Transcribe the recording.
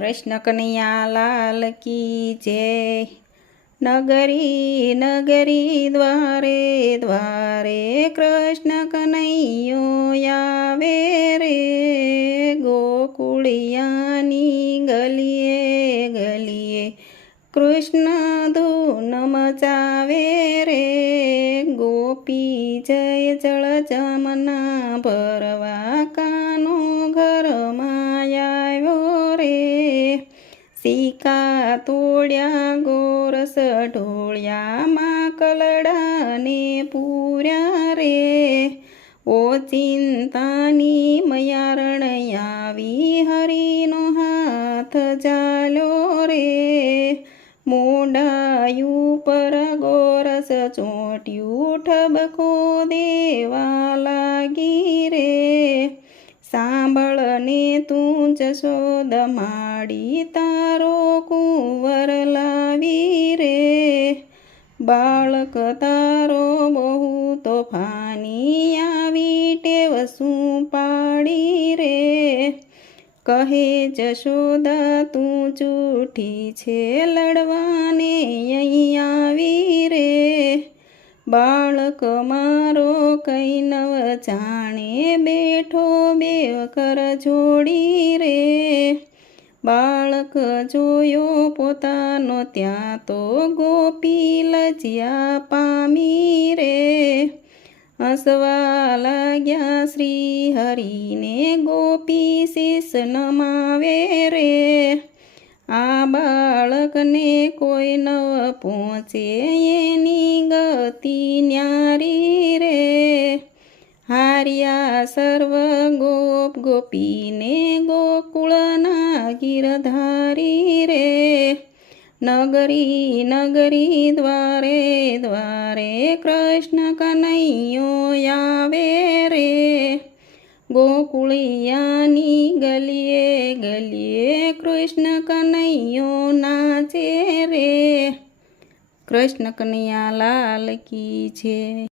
કૃષ્ણ કનૈયા લાલ કી જય। નગરી નગરી દ્વારે દ્વારે કૃષ્ણ કનૈયો આવે રે। ગોકુળિયાની ગલીએ ગલીએ કૃષ્ણ ધૂન મચાવે રે। ગોપી જય જળ જમના ભરવા કાનો ઘરમાં આવ્યો રે। સિક્કા તોડ્યા ગોરસ ઢોળ્યા માકલડાને પૂર્યા રે। ઓચિંતાની મયારણ આવી હરિનો હાથ ઝાલ્યો રે। મોઢાયું પર ગોરસ ચોંટ્યું ઠબકો દેવા લાગી રે। સાંભળને તું જશોદ માડી તારો કુંવર લાવી રે। બાળક તારો બહુ તોફાની આવી ટેવ શું પાડી રે। કહે જશોદા તું જૂઠી છે લડવાને અહીં આવી રે। બાળક મારો કઈ નવ જાણે બેઠો બેવ કર જોડી રે। બાળક જોયો પોતાનો ત્યાં તો ગોપી લજ્યા પામી રે। હસવા લાગ્યા શ્રી હરિને ગોપી શીશ નમાવે રે। આ બાળકને કોઈ નવ પહોંચે એની ગતિ ન્યારી રે। હાર્યા સર્વ ગોપ ગોપીને ગોકુળના ગીરધારી રે। નગરી નગરી દ્વારે દ્વારે કૃષ્ણ કનૈયો આવે રે। ગોકુળિયાની ગલીએ ગલીએ કૃષ્ણ કનૈયો નાચે રે। કૃષ્ણ કનૈયા લાલ કી જય।